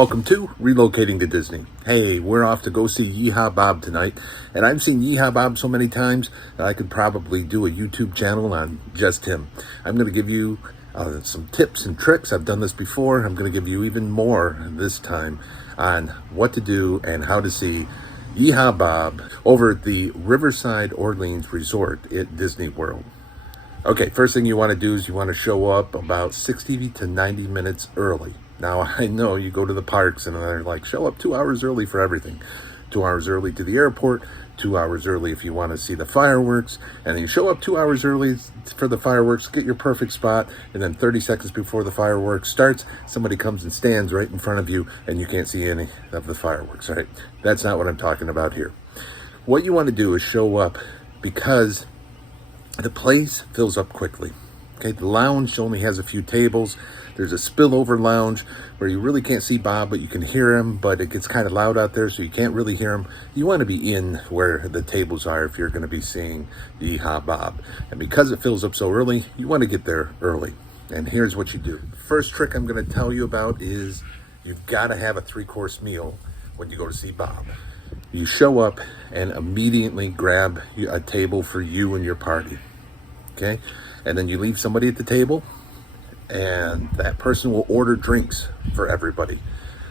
Welcome to Relocating to Disney. Hey, we're off to go see Yehaa Bob tonight, and I've seen Yehaa Bob so many times that I could probably do a YouTube channel on just him. I'm going to give you some tips and tricks. I've done this before. I'm going to give you even more this time on what to do and how to see Yehaa Bob over at the Riverside Orleans Resort at Disney World. Okay, first thing you want to do is you want to show up about 60 to 90 minutes early. Now, I know you go to the parks and they're like, show up 2 hours early for everything. 2 hours early to the airport, 2 hours early if you want to see the fireworks, and then you show up 2 hours early for the fireworks, get your perfect spot, and then 30 seconds before the fireworks starts, somebody comes and stands right in front of you and you can't see any of the fireworks, right? That's not what I'm talking about here. What you want to do is show up because the place fills up quickly. Okay, the lounge only has a few tables. There's a spillover lounge where you really can't see Bob, but you can hear him, but it gets kind of loud out there, so you can't really hear him. You want to be in where the tables are if you're going to be seeing the Yehaa Bob. And because it fills up so early, you want to get there early. And here's what you do. First trick I'm going to tell you about is you've got to have a 3-course meal when you go to see Bob. You show up and immediately grab a table for you and your party. Okay? And then you leave somebody at the table, and that person will order drinks for everybody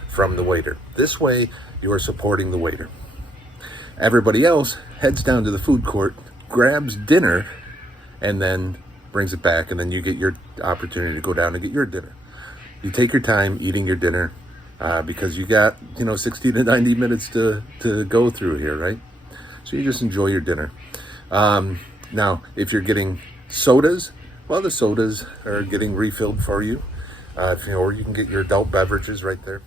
from the waiter. This way, you are supporting the waiter. Everybody else heads down to the food court, grabs dinner, and then brings it back, and then you get your opportunity to go down and get your dinner. You take your time eating your dinner because you got 60 to 90 minutes to go through here, right? So you just enjoy your dinner. Now, if you're getting sodas, well, the sodas are getting refilled for you, or you can get your adult beverages right there.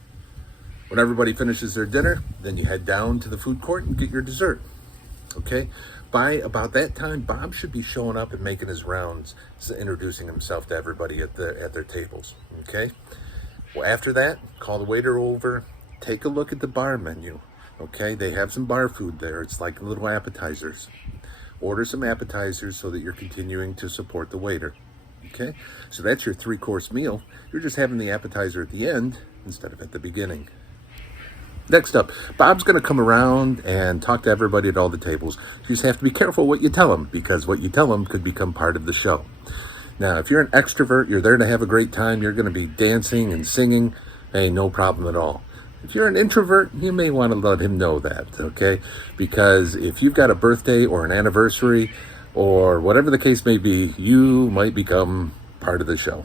When everybody finishes their dinner, then you head down to the food court and get your dessert. Okay, by about that time, Bob should be showing up and making his rounds, introducing himself to everybody at their tables. Okay, well, after that, call the waiter over, take a look at the bar menu. Okay, they have some bar food there. It's like little appetizers. Order some appetizers so that you're continuing to support the waiter. Okay, so that's your 3-course meal. You're just having the appetizer at the end instead of at the beginning. Next up, Bob's going to come around and talk to everybody at all the tables. You just have to be careful what you tell him, because what you tell him could become part of the show. Now, if you're an extrovert, you're there to have a great time, you're going to be dancing and singing, hey, no problem at all. If you're an introvert, you may want to let him know that, okay? Because if you've got a birthday or an anniversary or whatever the case may be, you might become part of the show.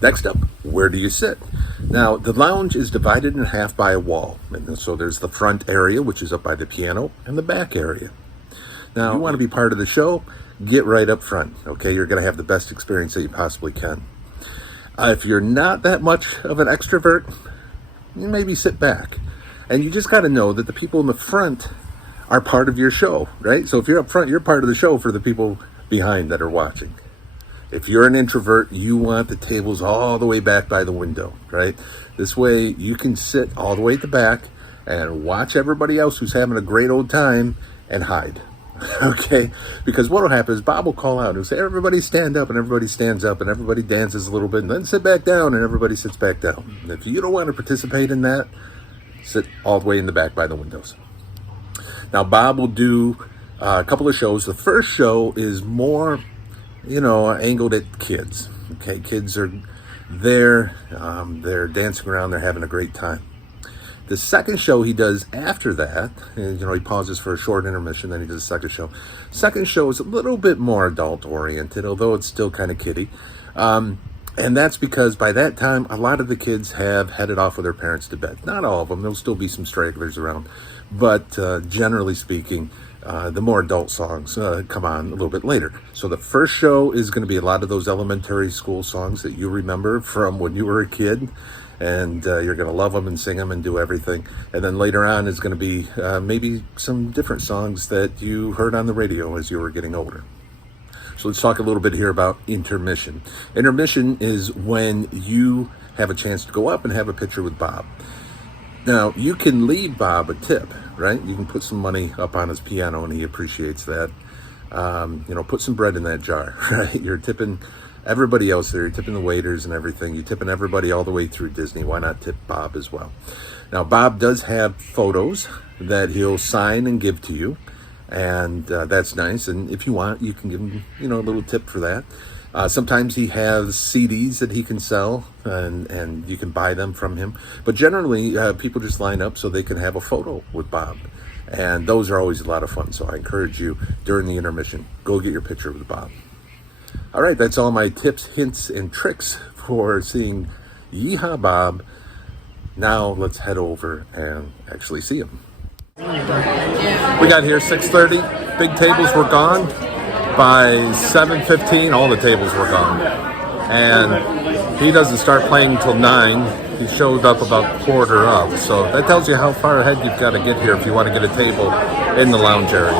Next up, where do you sit? Now, the lounge is divided in half by a wall. And so there's the front area, which is up by the piano, and the back area. Now, if you want to be part of the show, get right up front, okay? You're going to have the best experience that you possibly can. If you're not that much of an extrovert, you maybe sit back. And you just got to know that the people in the front are part of your show, right? So if you're up front, you're part of the show for the people behind that are watching. If you're an introvert, you want the tables all the way back by the window, right? This way you can sit all the way at the back and watch everybody else who's having a great old time and hide. Okay, because what will happen is Bob will call out and he'll say, everybody stand up, and everybody stands up, and everybody dances a little bit, and then sit back down, and everybody sits back down. And if you don't want to participate in that, sit all the way in the back by the windows. Now, Bob will do a couple of shows. The first show is more, angled at kids. Okay, kids are there, they're dancing around, they're having a great time. The second show he does after that, and, he pauses for a short intermission, then he does a second show. Second show is a little bit more adult-oriented, although it's still kind of kiddie. And that's because by that time, a lot of the kids have headed off with their parents to bed. Not all of them. There'll still be some stragglers around. But generally speaking, the more adult songs come on a little bit later. So the first show is going to be a lot of those elementary school songs that you remember from when you were a kid. And you're going to love them and sing them and do everything. And then later on is going to be maybe some different songs that you heard on the radio as you were getting older. So let's talk a little bit here about intermission. Intermission is when you have a chance to go up and have a picture with Bob. Now, you can leave Bob a tip, right? You can put some money up on his piano and he appreciates that. Put some bread in that jar, right? You're tipping everybody else there. You're tipping the waiters and everything. You're tipping everybody all the way through Disney. Why not tip Bob as well? Now, Bob does have photos that he'll sign and give to you, and that's nice. And if you want, you can give him, a little tip for that. Sometimes he has CDs that he can sell, and you can buy them from him. But generally, people just line up so they can have a photo with Bob. And those are always a lot of fun. So I encourage you, during the intermission, go get your picture with Bob. All right, that's all my tips, hints, and tricks for seeing Yehaa Bob. Now let's head over and actually see him. We got here 6:30. Big tables were gone. By 7:15, all the tables were gone. And he doesn't start playing until 9. He showed up about quarter of. So that tells you how far ahead you've got to get here if you want to get a table in the lounge area.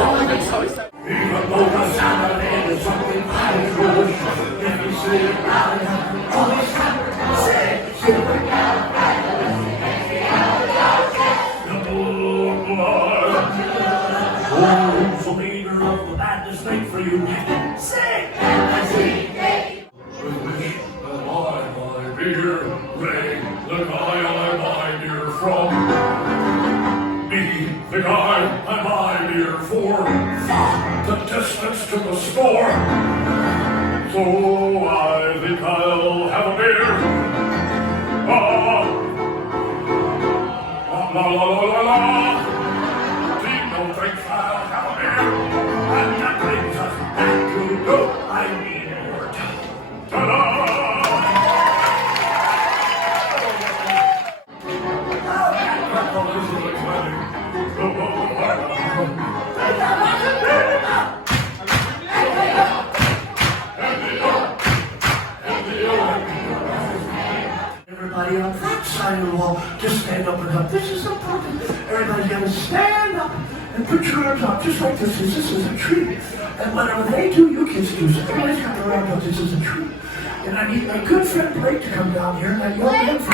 The guy I'm here for the distance to the store. So I think I'll have a beer. La la la la la. Tino thinks I'll have a beer. And that brings us back to go. I need more time. Ta-da! Everybody on that side of the wall, just stand up and up. This is important. Everybody's gonna stand up and put your arms up just like this. This is a treat. And whatever they do, you kids do. So everybody's got their arms up. This is a treat. And I need my good friend Blake to come down here, and I yell at him for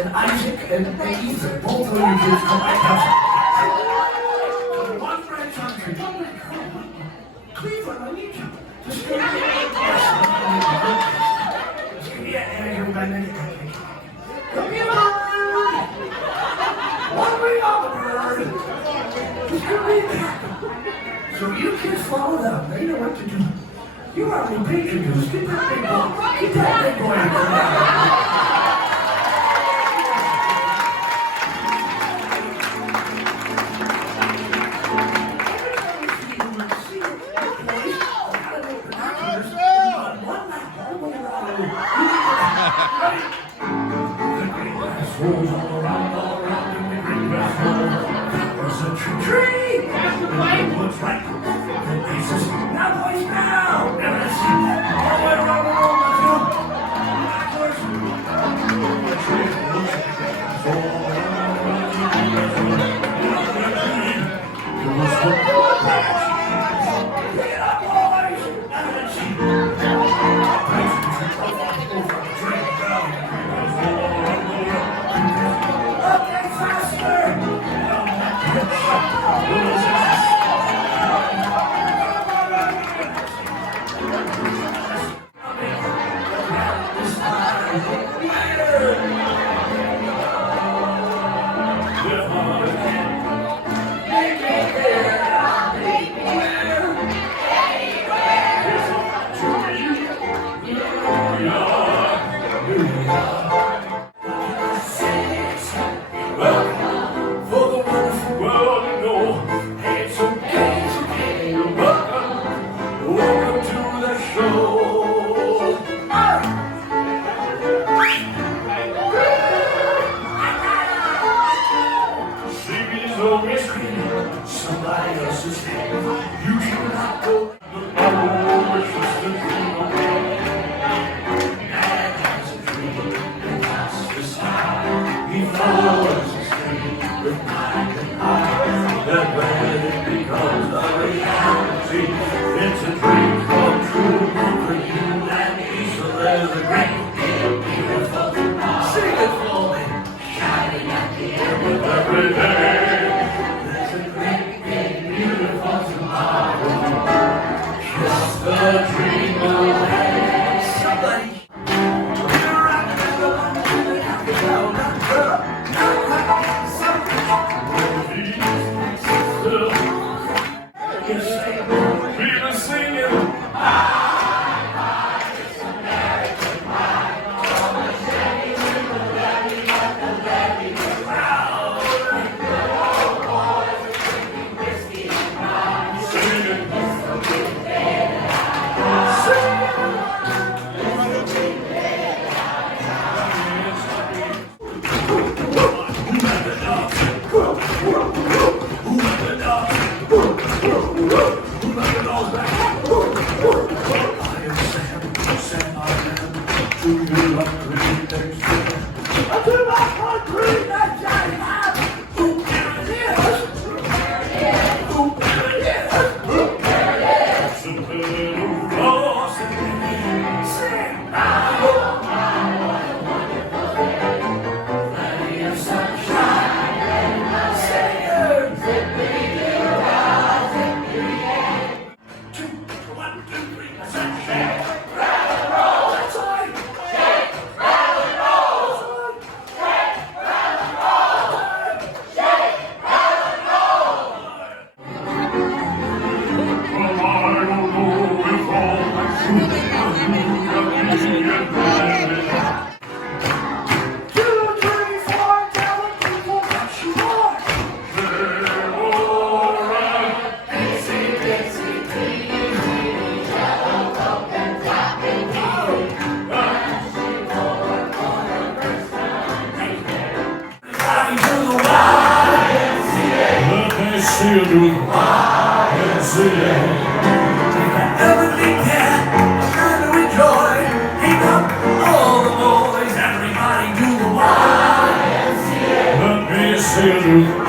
and Isaac and Ethan, both of you kids come back out. One branch on tree. Cleveland, I need you. Just go. Yeah, everybody. Come here, bird. One wing on the bird. Just come in. So you kids follow them. They know what to do. You already paid your dues. Get that big boy. Get that big boy to come down. Rolls all around in the green grass hole. There's a tree. It looks like the bases. Now, boys, now. And let's see. All the way around the room. Let's go. Backwards. The tree looks like the grass hole. It looks like pick it up, boys. And let's see. Over the drink down. Okay, faster! Somebody else's hand. You cannot go. Oh, it's just a dream. Man has a dream, and that's the sky. He follows his dream with mind and eye. That when it becomes a reality, it's a dream come true for you and me. So there's a great deal beautiful tomorrow. Sing it for me. Shining at the end of every day. There's a great, great, beautiful tomorrow. the dream ahead. Somebody, you're rocking and rolling to the happy down, girl. We've been singing. She'll do the YMCA. Everything can, learn to enjoy. Keep up all the boys. Everybody do the YMCA. Let me see you do the